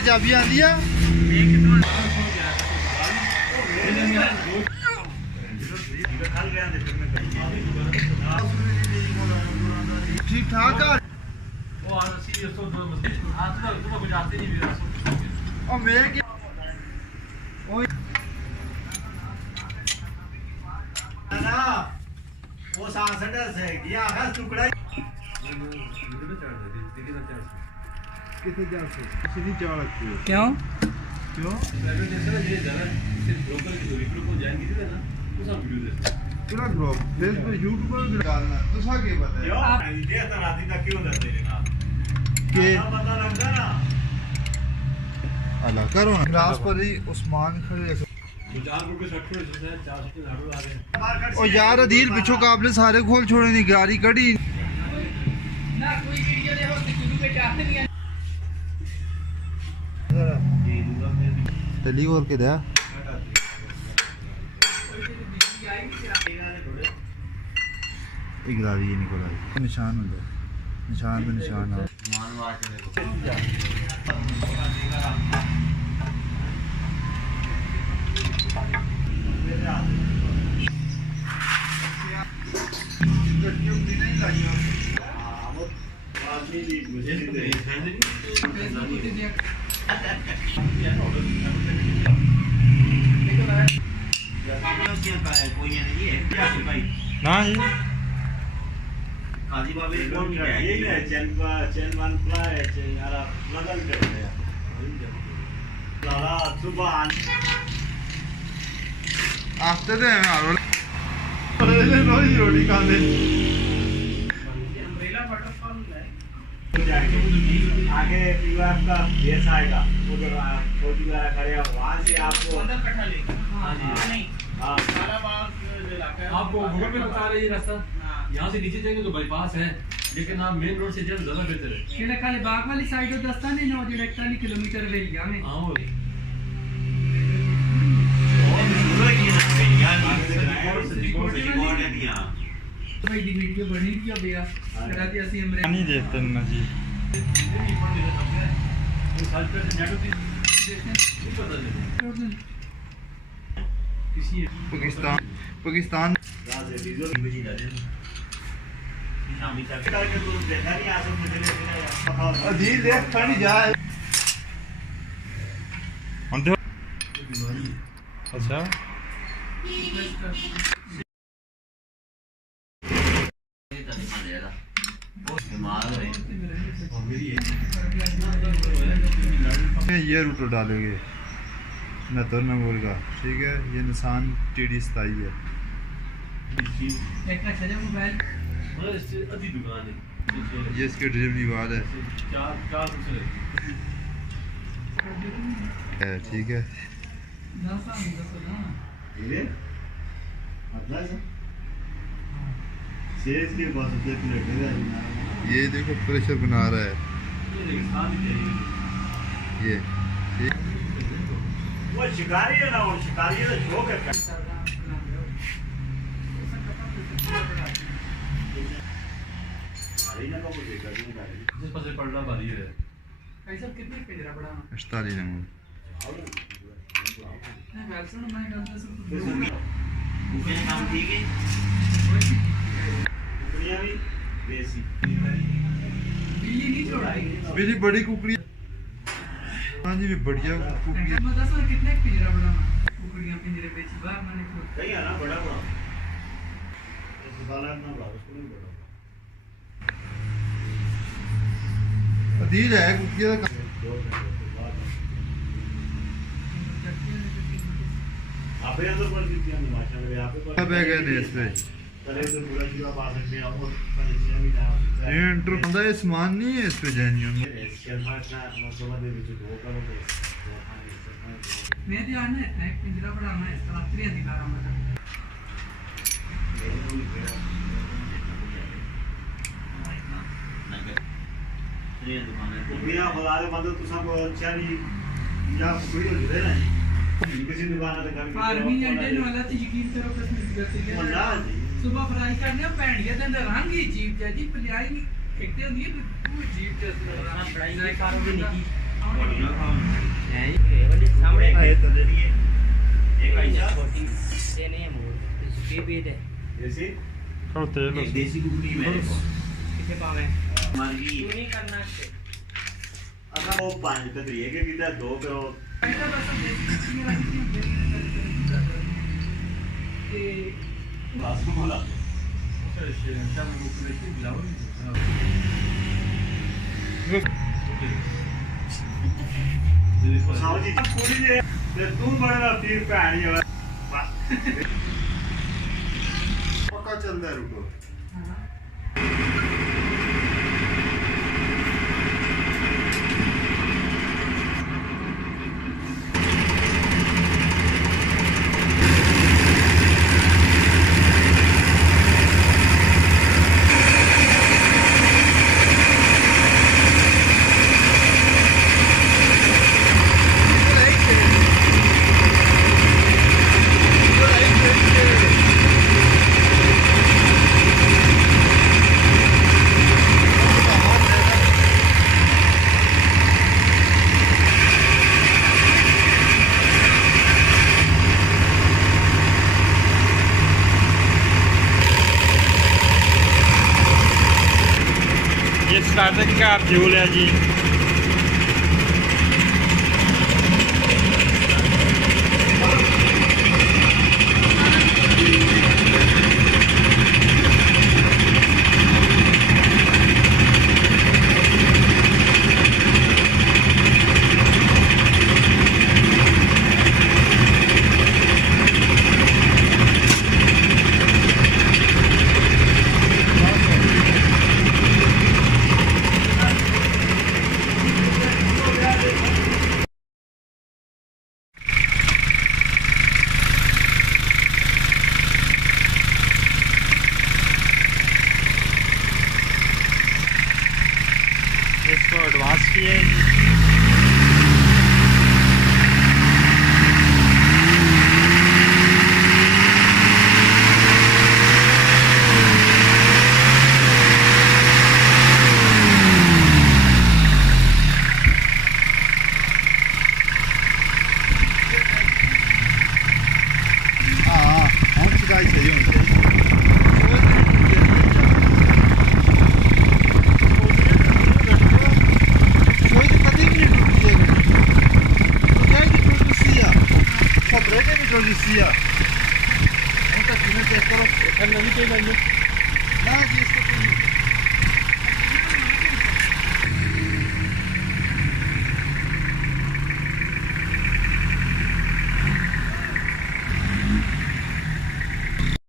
चाबी आंदी है ठीक ठाक है और मैं क्या ना वो सांसठ है गया आकाश टुकड़ा कितने जा से सीधी जा रखी है क्यों क्यों प्राइवेट जैसे ना ये जरा सिर्फ लोकल की वीडियो को जान की ना तो सब वीडियो दे पूरा ग्रुप फेसबुक यूट्यूब पर डालना तो सा के बता क्यों ये तो रात तक क्यों दे देना के पता लगता ना अल्लाह करो ना ग्लास पर ही उस्मान खड़े 4 रुपए 60 से 400 के झाड़ू आ गए ओ यार अदील पिछो काबले सारे खोल छोड़े नहीं गाड़ी कड़ी ना कोई वीडियो देखो शुरू में चाहते नहीं तली और के दया इगरा ये निकल आई निशान होता निशान पे निशान आ मानवा के देखो ना आजी बाबे कौन क्या है यही है चैन वन प्ला है यार लगन कर रहे हैं लाला सुबह आफ्टर दे मारो ले रोई रोटी खा ले अम्ब्रेला वाटरफॉल है आगे पीवा का बेस आएगा उधर छोटी वाला खड़े वहां से आपको अंदर कट्ठा ले हां जी नहीं हां सारा बाग इलाका है आपको गूगल पे बता रही है रास्ता यहाँ से नीचे जाएंगे तो बाईपास है लेकिन आप मेन रोड से जाओ ज्यादा बेहतर है केड़ा खाली बाग वाली साइड हो दस्ता नहीं ना जो 41 किलोमीटर एरिया में हां वो भाई वीडियो बनी क्या भैया कराती असि हमरे नहीं देखते ना जी पाकिस्तान पाकिस्तान अजीज देख खड़ी जाए अच्छा ये रूट डालोगे नतर में बोलगा ठीक है ये निसान टीडी 27 है ये इसके डिलीवरी बाद है ठीक है ये देखो प्रेशर बना रहा है ये वो शिकारी है ना वो शिकारी है जो कर अरीना को देखा नहीं गाड़ी जिस पर से पड़ना भारी है कैसा कितने पिंजरा बड़ा 48 नंबर नहीं वेलसन मैं डालता सब ऊपर काम ठीक है कुकड़ियां भी देसी बिल्ली नहीं छोड़ाई बिल्ली बड़ी कुकड़ी हां जी बढ़िया कुकड़ी मतलब सर कितने पिंजरा बड़ा कुकड़ियां पिंजरे बेच बाहर मैंने कहीं है ना बड़ा बड़ा इस वाला ना बड़ा उसको नहीं बड़ा अदील है कुकड़ियां का आपे अंदर पर कितनी माशाल्लाह यहाँ पे सब है गए इस पे चले तो पूरा जीवा पा सकते हैं और पंछियां भी ना ये इंटर बंदा ये सामान नहीं है इस पे जेन्युइन इसके बाद ना मसला दे दो दो करो मैं ध्यान है एक पिंजरा बढ़ाना है इसका त्रिया दिखा रहा हूं त्रिया दुकान है बिना खुदा दे मतलब तू सब अच्छा नहीं या वीडियो दे ना किसी दुकान पे कर फार्मिंग अंडे वाला तो यकीन करो कसम करती है सुबह फ्राई करने पैंडिया दे अंदर रंग ही जीप जाती पलियाई नहीं एकते होंदी है वो जीप जैसे फ्राई करोगे नहीं ਸਾਹਮਣੇ ਆਏ ਤਾਂ ਦੇ ਇਹ ਭਾਈ ਸਾਹਿਬ ਛੋਟੀ ਇਹ ਨਹੀਂ ਹੈ ਮੋੜ ਸੁੱਕੀ ਪੀਟ ਹੈ देसी ਥੋੜਾ ਤੇਲ एक देसी कुकड़ी मेरे को ਕਿੱਥੇ ਪਾਵੇਂ मर्गी ਤੂੰ ਨਹੀਂ ਕਰਨਾ ਤੇ अगर वो 5 तक रही है कि कितना 2 करो बस बोला साहब जी पूरी ने ते तू बड़ा पीर भैन जो ਪੱਕਾ ਚੱਲਦਾ ਰੁਕੋ ये स्टार्टर का फ्यूल है जी इसको एडवांस किए हाँ हम सिखाई सही होनी चाहिए